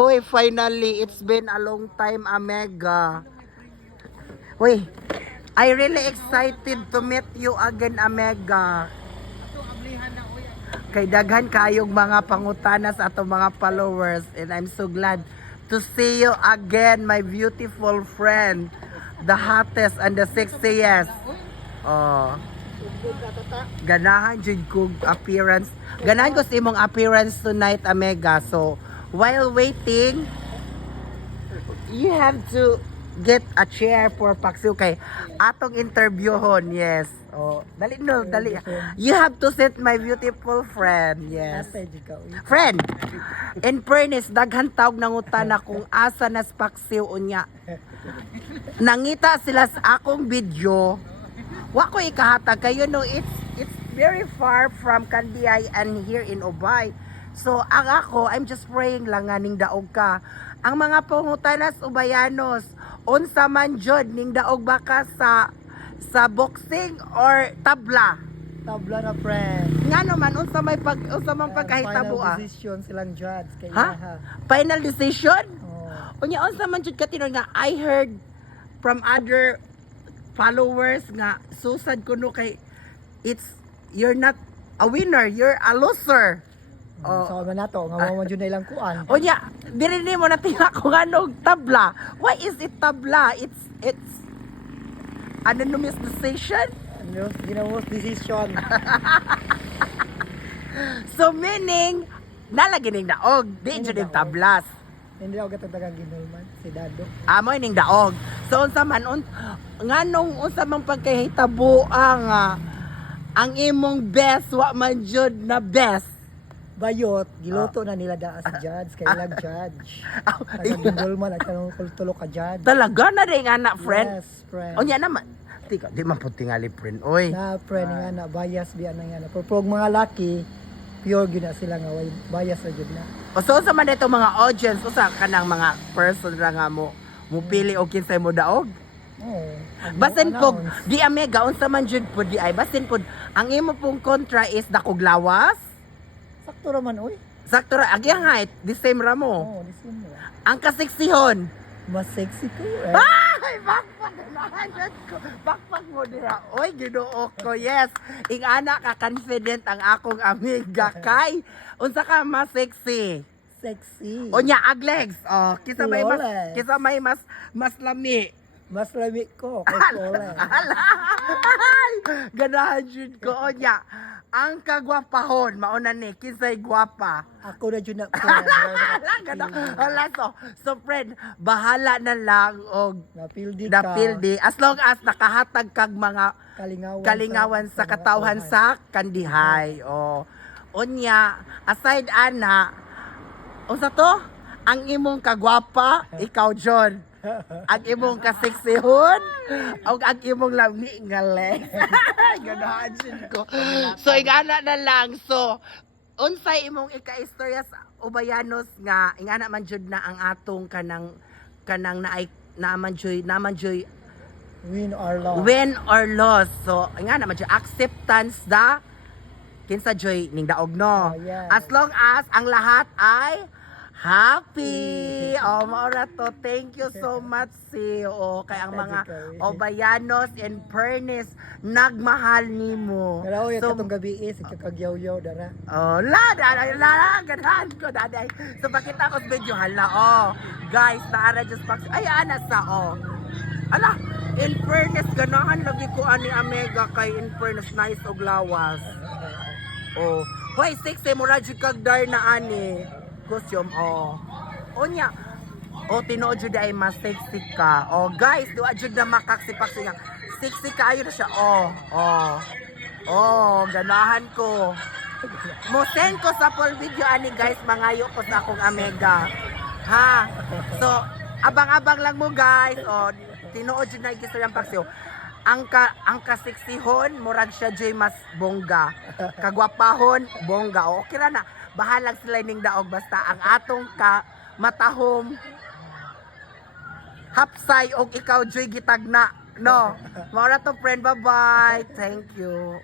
Hoy, finally, it's been a long time, Amega. Hoy, I really excited to meet you again, Amega. Kay daghan kayong mga pangutana sa atong mga followers, and I'm so glad to see you again, my beautiful friend, the hottest and the sexiest. Oh. Ganahan jud ko appearance. Ganahan ko sa imong appearance tonight, Amega. So, while waiting, you have to get a chair for Paksiw kay atong interviewhon. Yes. Oh, dali no, dali. You have to sit my beautiful friend. Yes. Friend. In fairness, daghan tawag nangutana kung asa nas Paksiw unya. Nangita sila sa akong video. Wa ko ikahatag kayo no, it's very far from Kandiay and here in Ubay. So ang ako, I'm just praying lang nga ning daog ka. Ang mga pangutanas Ubayanos, unsa man jud ning daog baka sa boxing or tabla? Tabla na friend. Nga naman unsa man pagkahitabo Final decision silang judge kay Ha? Yaha. Final decision? Oh. Unya unsa man jud katinon nga I heard from other followers nga susad kuno kay you're not a winner, you're a loser. Oh. Sa man nato nga mo jud na ilang kuan. Unya, diri ni mo na tingnan kung anong tabla. Why is it tabla? It's anonymous decision. Ano, ginawos decision. So meaning nalagi ning daog, di jud ning tablas. Hindi ako katatagang ginulman si Dado. Amo ning daog. So unsa man nganong unsa man pagkahitabo ang imong best wa man jud na best. Bayot, giluto na nila daa sa judge kay ilang judge. Tagang ginulman at kanang tulo ka judge. Talaga na ring anak friend. Yes, friend. Unya naman. Tika, di man pud tingali friend. Oy. Na friend nga na bias biya na nga na. Pero pag mga laki, pure gyud na sila nga way bias ra gyud na. O so sa man dito mga audience, usa ka ng mga person ra nga mo pili og kinsay mo daog. Oh. Basin pug di Amega unsa man jud pud di ay basin pud ang imo pong kontra is dakog lawas. Sakto ra man oy. Sakto ra agyang height, the same ra mo. Oh, this one mo. Ang kasiksihon. Mas sexy ko eh. Ay, bakpak ko. Bakpak mo dira. Oy, Ginoo ko. Yes. Ing ana ka confident ang akong amiga kay unsa ka mas sexy. Sexy. Unya ag legs. Oh, Flawless. kisa may mas lami. Mas lami ko kay Flores. Ganahan jud ko onya. Ang kagwapahon mauna ni kinsay gwapa. Ako na dyan na Hala, so friend, bahala na lang og napildi ka. napildi as long as nakahatag kag mga kalingawan sa katawhan sa kandihay. Oh. Unya, aside ana, unsa to? Ang imong kagwapa, ikaw John. Ang imong kaseksihon, o ang imong lami nga legs. Ganahan jud ko. So ingana na lang. So unsay imong ika-istorya sa Ubayanos nga ingana man jud na ang atong kanang naman joy win or loss. win or loss. So ingana man jud acceptance da kinsa joy ning daog no. Oh, yes. As long as ang lahat ay happy. Oh, maura to. Thank you so much si kay ang mga Ubayanos in fairness nagmahal nimo. Kaya ako yung So, katong gabi is ikakagyaw-yaw dara. oh, ganahan ko daday. So pakita ko sa video hala. Oh, guys, naara just box. Ay ana sa Ala, in fairness ganahan lagi ko ani Amega kay in fairness nice og lawas. Oh, hoy sexy mo ra jud kag dar na ani. Costume Onya. Tinuod jud ay mas sexy ka. Guys, duwa jud na makaksipak nga. Sexy kaayo na siya. Ganahan ko. Mo send ko sa full video ani guys, mangayo ko sa akong Amega. Ha? So, abang-abang lang mo guys. Tinuod jud na igistoryang paksiw. Ang kaseksihon murag siya jay mas bongga. Kagwapahon bongga. Okay ra na. Bahalag sila ning daog basta ang atong matahom hapsay og ikaw joy gitagna no. Mao na to friend, bye bye. Thank you.